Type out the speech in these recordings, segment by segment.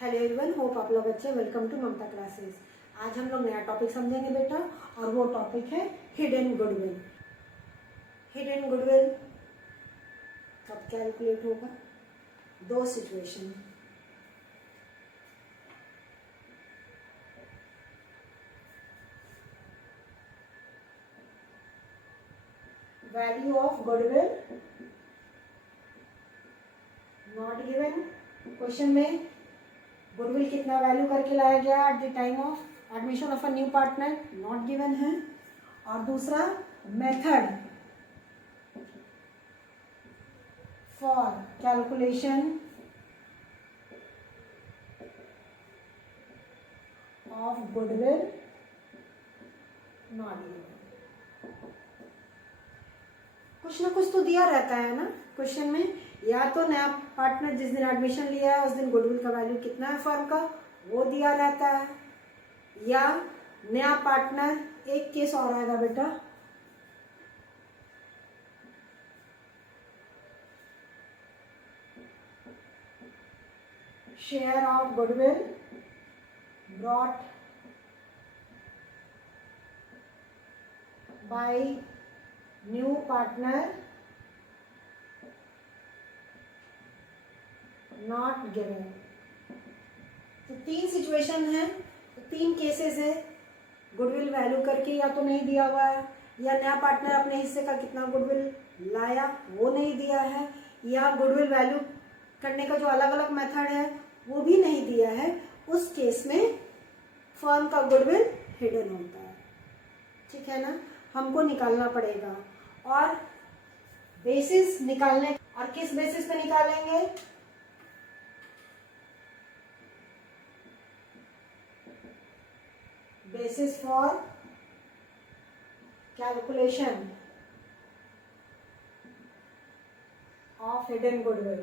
Hello everyone, hope आप लोग अच्छे। Welcome to Mamta classes. आज हम लोग नया टॉपिक समझेंगे बेटा, और वो टॉपिक है हिडन गुडविल। हिडन गुडविल कब कैलकुलेट होगा? दो situation. Value of goodwill not given. Question में गुडविल कितना वैल्यू करके लाया गया at the time of admission of a new partner, not given है। और दूसरा method for calculation of goodwill not given. कुछ ना कुछ तो दिया रहता है ना क्वेश्चन में, या तो नया पार्टनर जिस दिन एडमिशन लिया है उस दिन गुडविल का वैल्यू कितना है फर्म का, वो दिया रहता है, या नया पार्टनर। एक केस और आएगा बेटा, share of goodwill brought by new partner not given. तो तीन सिचुएशन है, तो तीन केसेस है। गुडविल वैल्यू करके या तो नहीं दिया हुआ है, या नया पार्टनर अपने हिस्से का कितना गुडविल लाया वो नहीं दिया है, या गुडविल वैल्यू करने का जो अलग अलग मेथड है वो भी नहीं दिया है। उस केस में फर्म का गुडविल हिडन होता है। ठीक है ना, हमको निकालना पड़ेगा। और बेसिस निकालने, और किस बेसिस पे निकालेंगे? basis for calculation of hidden goodwill.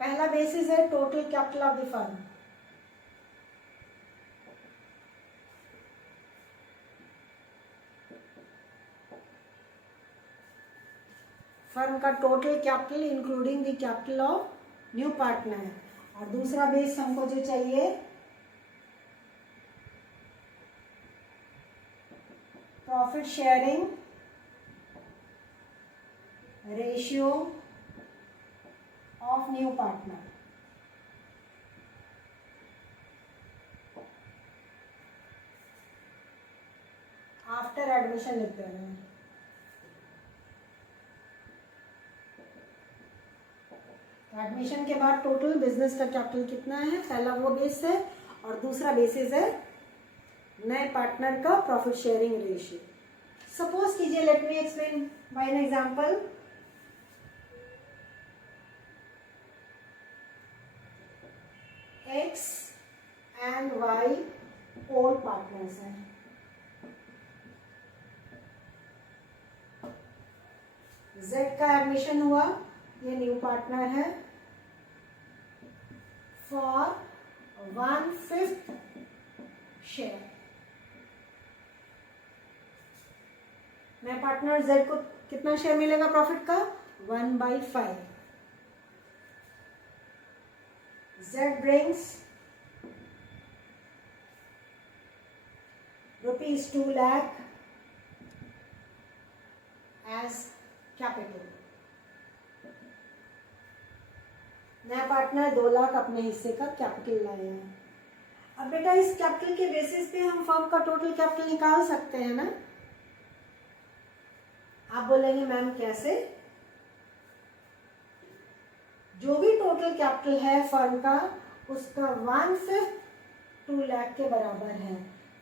पहला बेसिस है total capital of the firm. Firm का total capital including the capital of new partner. और दूसरा बेस हमको जो चाहिए, profit sharing ratio of new partner. After admission लिखते हैं। एडमिशन के बाद टोटल बिजनेस का कैपिटल कितना है, पहला वो बेस है। और दूसरा बेसिस है नए पार्टनर का प्रॉफिट शेयरिंग रेशियो। सपोज कीजिए, let me explain by an example. X and Y old partners हैं। जेड का एडमिशन हुआ, ये न्यू पार्टनर है, फॉर 1/5 शेयर। नए पार्टनर जेड को कितना शेयर मिलेगा प्रॉफिट का? 1/5। Z brings ₹2 lakh as capital. नया पार्टनर 2 लाख अपने हिस्से का कैपिटल लाया है। अब बेटा इस कैपिटल के बेसिस पे हम फर्म का टोटल कैपिटल निकाल सकते हैं ना? आप बोलेंगे मैम कैसे? जो भी टोटल कैपिटल है फर्म का, उसका 1/5 2 लाख के बराबर है।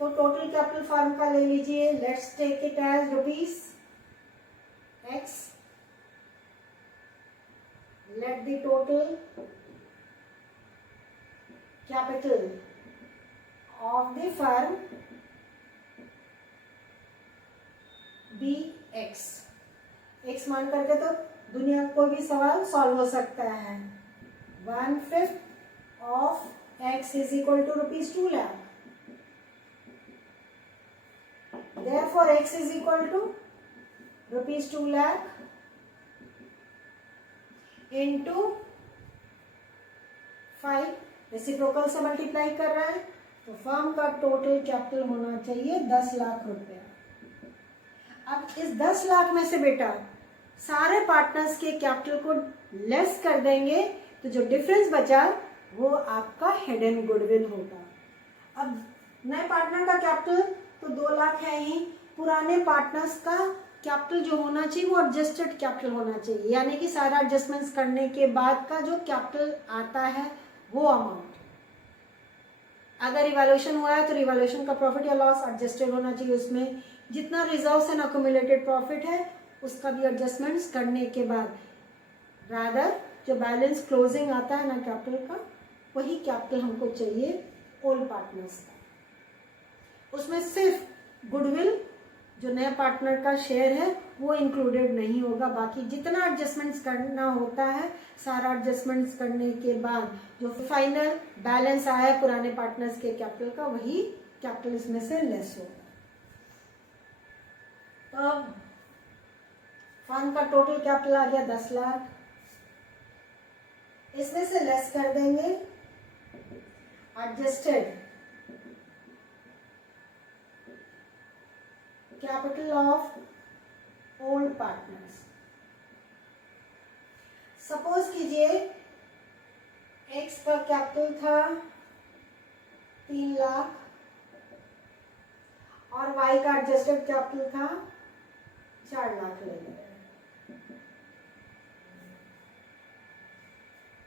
तो टोटल कैपिटल फर्म का ले लीजिए, let's take it as ₹X। Let the total capital of the firm be X। X मान करके तो दुनिया कोई भी सवाल सॉल्व हो सकता है। 1/5 of x is equal to rupees 2 lakh. Therefore, x is equal to rupees 2 lakh into 5, reciprocal से मल्टीप्लाई कर रहा है तो फर्म का टोटल कैपिटल होना चाहिए 10 लाख रुपया। अब इस 10 लाख में से बेटा सारे पार्टनर्स के कैपिटल को लेस कर देंगे तो जो डिफरेंस बचा वो आपका हिडन गुडविल होगा। अब नए पार्टनर का कैपिटल तो 2 लाख है ही, पुराने पार्टनर्स का कैपिटल जो होना चाहिए वो एडजस्टेड कैपिटल होना चाहिए, यानी कि सारा एडजस्टमेंट्स करने के बाद का जो कैपिटल आता है वो अमाउंट। अगर रिवैल्यूएशन हुआ है तो रिवैल्यूएशन का प्रॉफिट या लॉस एडजस्टेड होना चाहिए, उसमें जितना रिजर्व्स एंड अक्यूमुलेटेड प्रॉफिट है उसका भी एडजस्टमेंट्स करने के बाद रादर जो बैलेंस क्लोजिंग आता है ना कैपिटल का, वही कैपिटल हमको चाहिए ओल्ड पार्टनर्स का। उसमें सिर्फ गुडविल जो नया पार्टनर का शेयर है वो इंक्लूडेड नहीं होगा, बाकी जितना एडजस्टमेंट्स करना होता है सारा एडजस्टमेंट्स करने के बाद जो फाइनल बैलेंस आया है पुराने पार्टनर्स के कैपिटल का वही कैपिटल इसमें से लेस होगा। तो फंड का टोटल कैपिटल आ गया 10 लाख, इसमें से लेस कर देंगे adjusted capital of old partners. Suppose कीजिए एक्स का कैपिटल था 3 लाख और वाई का एडजस्टेड कैपिटल था 4 लाख ले रहे हैं,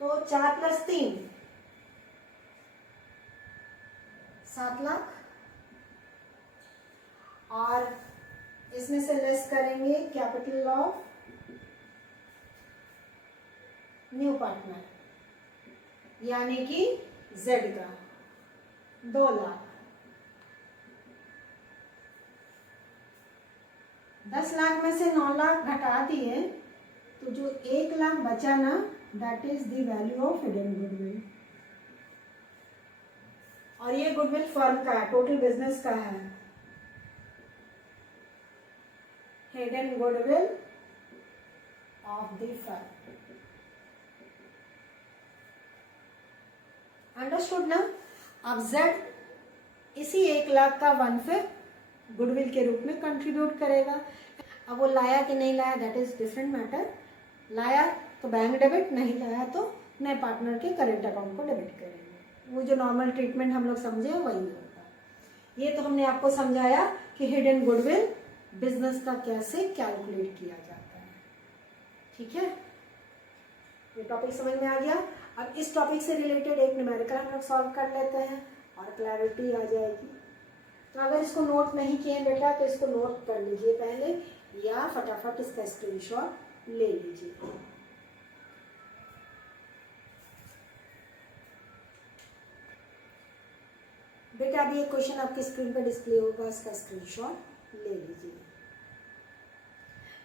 तो 4 + 3 7 लाख और इसमें से लेस करेंगे कैपिटल ऑफ न्यू पार्टनर यानी कि जेड का 2 लाख। 10 लाख में से 9 लाख घटा दिए तो जो 1 लाख बचा ना that is the value of hidden goodwill. और ये गुडविल फर्म का है, टोटल बिजनेस का है। Hidden goodwill of the firm. Understood ना। अब जेड इसी 1 लाख का 1/5 गुडविल के रूप में कंट्रीब्यूट करेगा। अब वो लाया कि नहीं लाया दैट इज डिफरेंट मैटर। लाया तो बैंक डेबिट, नहीं लाया तो नए पार्टनर के करेंट अकाउंट को डेबिट करेंगे। वो जो नॉर्मल ट्रीटमेंट हम लोग समझे वही होगा। ये तो हमने आपको समझाया कि हिडन गुडविल बिजनेस का कैसे कैलकुलेट किया जाता है। ठीक है, ये टॉपिक समझ में आ गया। अब इस टॉपिक से रिलेटेड एक न्यूमेरिकल हम लोग सॉल्व कर लेते हैं और क्लैरिटी आ जाएगी। तो अगर इसको नोट नहीं किए बेटा तो इसको नोट कर लीजिए पहले, या फटाफट इसका स्क्रीनशॉट ले लीजिए। बेटा अभी एक क्वेश्चन आपकी स्क्रीन पर डिस्प्ले होगा, इसका स्क्रीनशॉट ले लीजिए।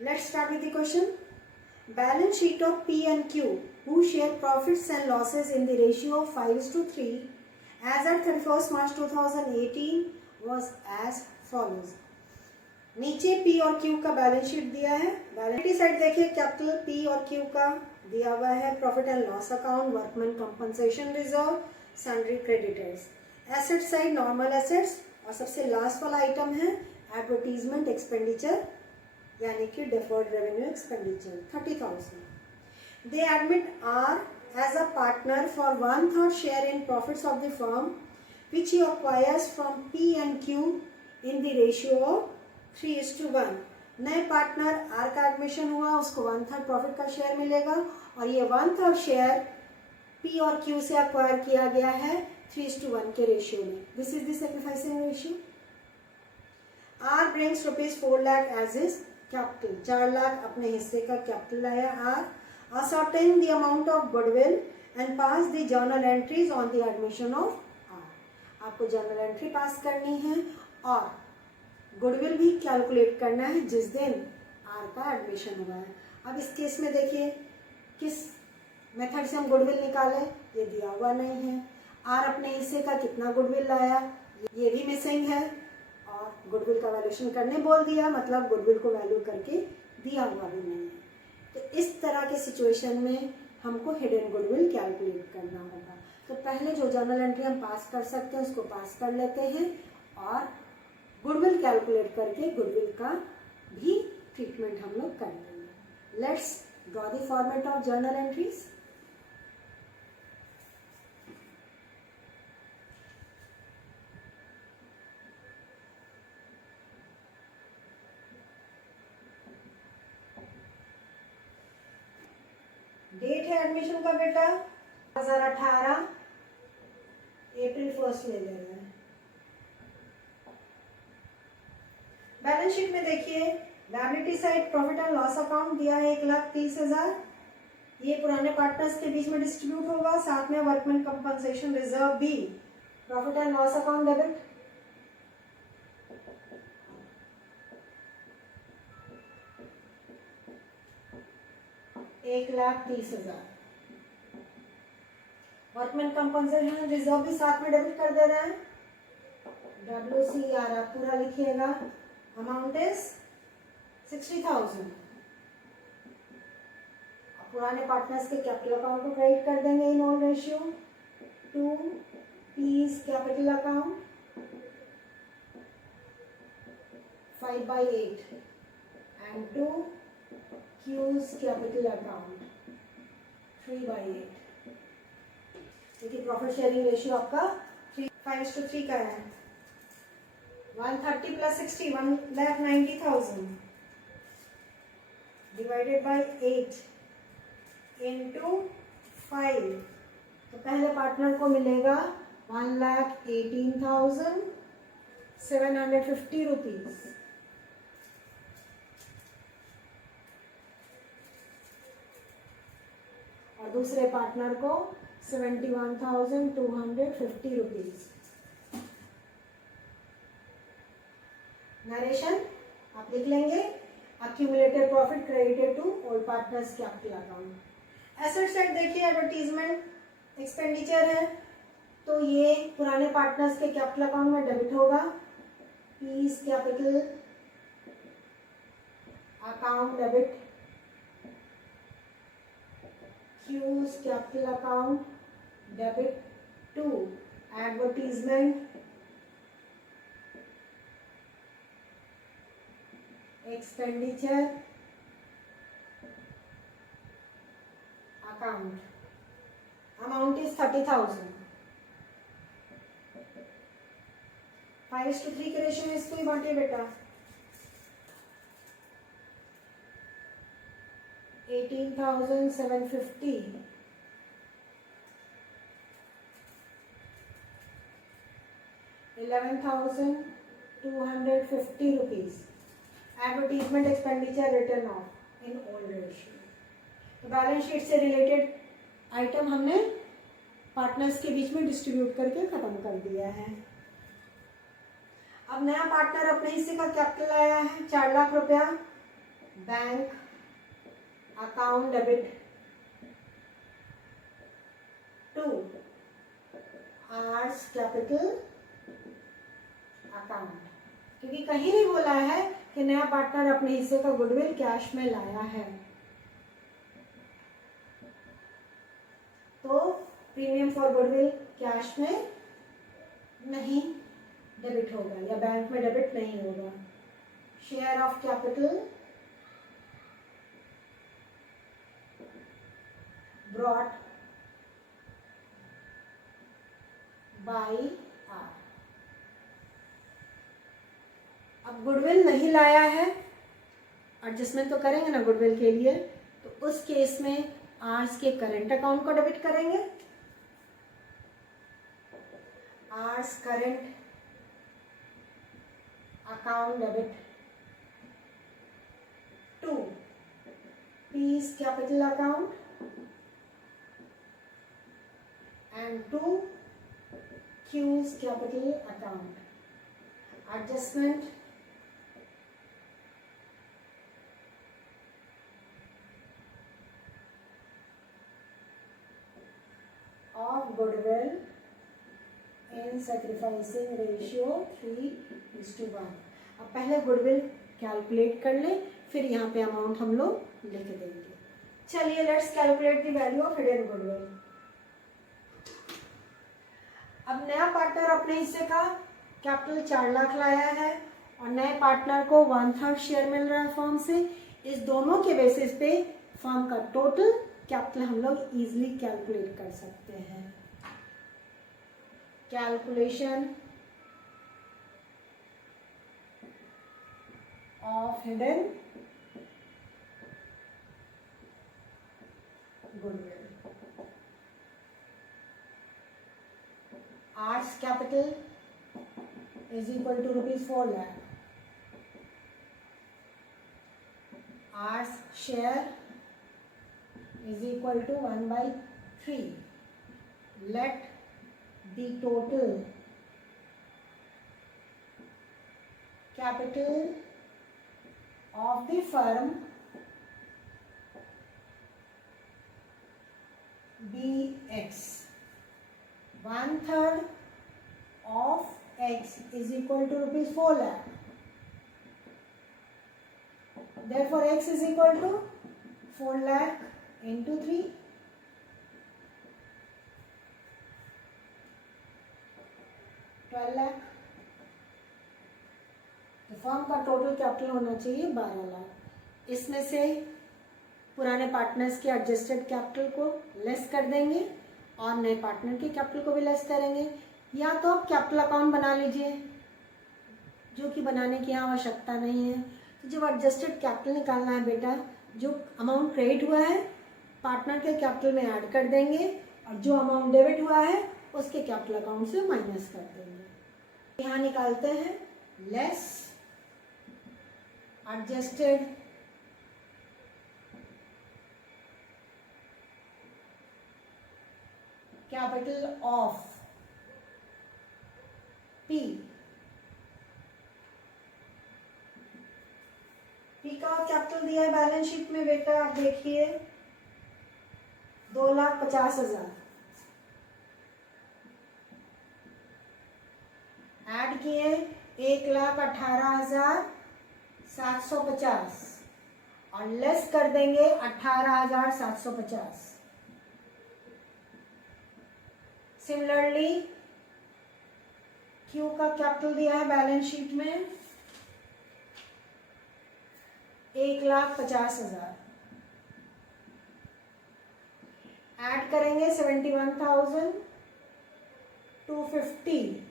Let's start with the question. Balance sheet of P and Q who share profits and losses in the ratio of 5:3 as at 31st March 2018 was as follows। नीचे P और Q का balance sheet दिया है। Balance side देखिए capital P और Q का दिया हुआ है, profit and loss account, workman compensation reserve, salary creditors. Asset side normal assets और सबसे लास्ट वाला आइटम है एडवर्टीजमेंट एक्सपेंडिचर यानी कि deferred revenue expenditure 30,000। They admit R as a partner for 1/3 share in profits of the firm which he acquires from P and Q in the ratio of 3:1। नए partner are का admission हुआ, उसको 1/3 profit का share मिलेगा और ये 1/3 share P और Q से एक्वायर किया गया है 3:1 के रेशियो में। This is the sacrificing ratio. R brings ₹4 lakh as is capital, 4 lakh अपने हिस्से का कैपिटल लाया R. Ascertain the amount of goodwill and pass the journal entries on the admission of R. आपको जर्नल एंट्री पास करनी है और goodwill भी calculate करना है जिस दिन आर का एडमिशन हुआ है। अब इस केस में देखिए किस मेथड से हम गुडविल निकालें, ये दिया हुआ नहीं है। आर अपने हिस्से का कितना गुडविल लाया, ये भी मिसिंग है, और गुडविल का वैल्यूएशन करने बोल दिया, मतलब गुडविल को वैल्यू करके दिया हुआ भी नहीं है। तो इस तरह के सिचुएशन में हमको हिडन गुडविल कैलकुलेट करना होगा। तो पहले जो जर्नल एंट्री हम पास कर सकते हैं उसको पास कर लेते हैं, और गुडविल कैलकुलेट करके गुडविल का भी ट्रीटमेंट हम लोग कर लेंगे। Let's draw the format of journal entries. Date है एडमिशन का बेटा 2018 अप्रैल 1 ले लेना है। बैलेंस शीट में देखिए liability side profit and loss account दिया है 1,30,000। ये पुराने पार्टनर्स के बीच में डिस्ट्रीब्यूट होगा, साथ में वर्कमैन कंपनसेशन रिजर्व भी। Profit and loss account debit 1,30,000। Workman compensation reserve भी साथ में डेबिट कर दे रहे हैं। WCR आप पूरा लिखिएगा, अमाउंट इज 60,000। पुराने पार्टनर्स के कैपिटल अकाउंट को क्रेडिट कर देंगे in all ratio to P's capital account 5/8 and to Q's capital account 3/8। देखिए प्रॉफिट शेयरिंग रेशियो आपका 5:3 का है। 130 + 60 1,90,000 डिवाइडेड बाय 8 इंटू 5। तो पहले पार्टनर को मिलेगा 1,18,750 रुपीज। और दूसरे पार्टनर को 71,250 रुपीज। नरेशन आप लिख लेंगे, accumulated profit credited to all partners capital account। Asset side देखिए एडवर्टीजमेंट एक्सपेंडिचर है, तो ये पुराने पार्टनर्स के कैपिटल अकाउंट में डेबिट होगा। P's capital account debit, Q's capital account debit to advertisement expenditure account. Amount is 30,000। 5:3 के रेशियो में इसको ही बांटिए बेटा। 18,750 11,250 rupees advertisement expenditure return of in old ratio. तो बैलेंस शीट से रिलेटेड आइटम हमने पार्टनर्स के बीच में डिस्ट्रीब्यूट करके खत्म कर दिया है। अब नया पार्टनर अपने हिस्से का कैपिटल आया है 4 लाख रुपया। Bank account debit to R's capital account, क्योंकि कहीं नहीं बोला है कि नया पार्टनर अपने हिस्से का गुडविल कैश में लाया है। तो प्रीमियम फॉर गुडविल कैश में नहीं डेबिट होगा या बैंक में डेबिट नहीं होगा। Share of capital brought by R. अब गुडविल नहीं लाया है, एडजस्टमेंट तो करेंगे ना गुडविल के लिए, तो उस केस में आर्स के करंट अकाउंट को डेबिट करेंगे। R's current account debit to P's capital account and to Q's capital account. Adjustment of goodwill in sacrificing ratio 3:1। अब पहले गुडविल कैलकुलेट कर ले, फिर यहाँ पे अमाउंट हम लोग लिख देंगे। चलिए let's calculate the value of hidden goodwill. अब नया पार्टनर अपने हिस्से का कैपिटल 4 लाख लाया है और नए पार्टनर को 1/3 शेयर मिल रहा है फर्म से। इस दोनों के बेसिस पे फर्म का टोटल कैपिटल हम लोग इजीली कैलकुलेट कर सकते हैं। Calculation of hidden goodwill. Arts capital is equal to rupees 4 lakh. R's share is equal to 1/3. Let the total capital of the firm be X. 1/3 of X is equal to rupees 4 lakh. Therefore, X is equal to 4 lakh into 3. 12 lakh. तो firm का total capital होना चाहिए 12 लाख। इसमें से पुराने partners के adjusted capital को less कर देंगे और नए पार्टनर के कैपिटल को भी लेस करेंगे। या तो आप कैपिटल अकाउंट बना लीजिए, जो कि बनाने की यहाँ आवश्यकता नहीं है। तो जब एडजस्टेड कैपिटल निकालना है बेटा, जो अमाउंट क्रेडिट हुआ है पार्टनर के कैपिटल में ऐड कर देंगे और जो अमाउंट डेबिट हुआ है उसके कैपिटल अकाउंट से माइनस कर देंगे। यहाँ निकालते हैं less adjusted capital of P. P का कैपिटल दिया है बैलेंस शीट में बेटा, आप देखिए 2,50,000। ऐड किए 1,18,750 और लेस कर देंगे 18,750। सिमिलरली क्यू का कैपिटल दिया है बैलेंस शीट में 1,50,000। ऐड करेंगे 71,250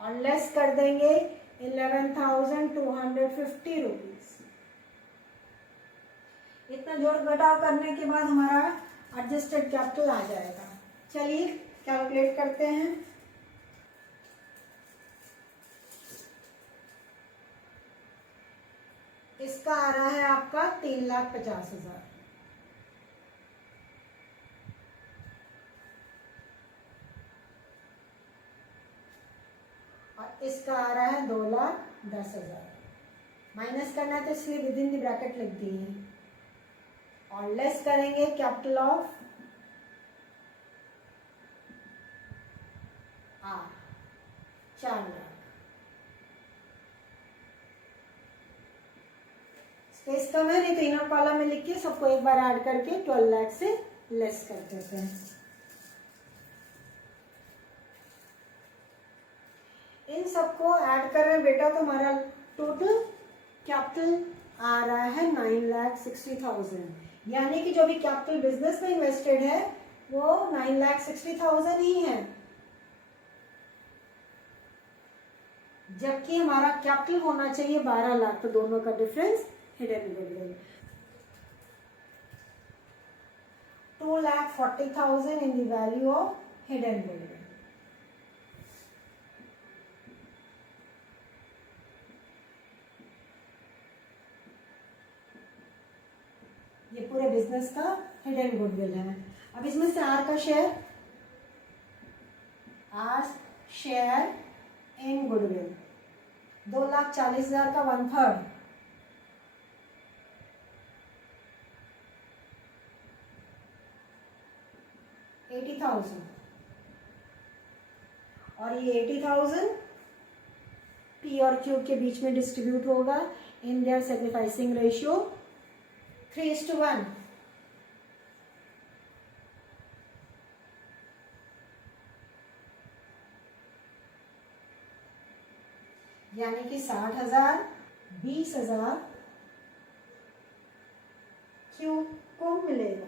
और लेस कर देंगे 11,250 रुपीज। इतना जोड़ घटाव करने के बाद हमारा एडजस्टेड कैपिटल आ जाएगा। चलिए कैलकुलेट करते हैं। इसका आ रहा है आपका 3,50,000। और इसका आ रहा है 2,10,000। माइनस करना है तो इसलिए विद इन द ब्रैकेट लिख दिए और लेस करेंगे capital of R 4 lakh. Space कम है नहीं तो इनर कॉलम में लिख के सबको एक बार ऐड करके 12 लाख से लेस कर देते हैं। इन सबको ऐड कर रहे हैं बेटा तो हमारा टोटल कैपिटल आ रहा है 9,60,000। यानी कि जो भी कैपिटल बिजनेस में इन्वेस्टेड है वो 9,60,000 ही है, जबकि हमारा कैपिटल होना चाहिए 12 लाख। तो दोनों का difference hidden goodwill 2,40,000 in the value of hidden goodwill. ये पूरे बिजनेस का हिडन गुडविल है। अब इसमें से आर का share, R share in goodwill 2,40,000 का 1/3 80,000 और ये 80,000 पी और क्यू के बीच में डिस्ट्रीब्यूट होगा इन देयर सैक्रिफाइसिंग रेशियो 3:1। यानी कि 60,000 20,000 क्यू को मिलेगा।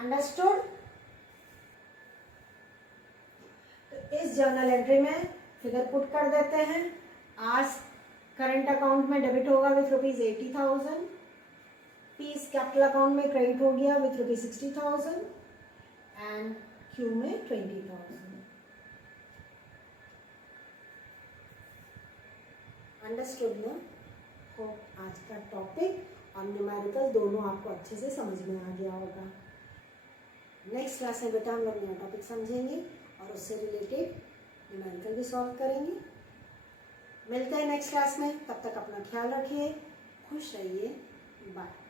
अंडरस्टूड? तो इस जर्नल एंट्री में फिगर पुट कर देते हैं। आज करंट अकाउंट में डेबिट होगा विथ ₹80,000, पीस कैपिटल अकाउंट में क्रेडिट हो गया विथ ₹60,000 एंड क्यू में 20,000। अंडरस्टूड ना? हो आज का टॉपिक और न्यूमेरिकल दोनों आपको अच्छे से समझ में आ गया होगा। नेक्स्ट क्लास में बेटा हम लोग नया टॉपिक समझेंगे और उससे रिलेटेड न्यूमेरिकल भी सॉल्व करेंगे। मिलते हैं नेक्स्ट क्लास में, तब तक अपना ख्याल रखिए, खुश रहिए, बाय।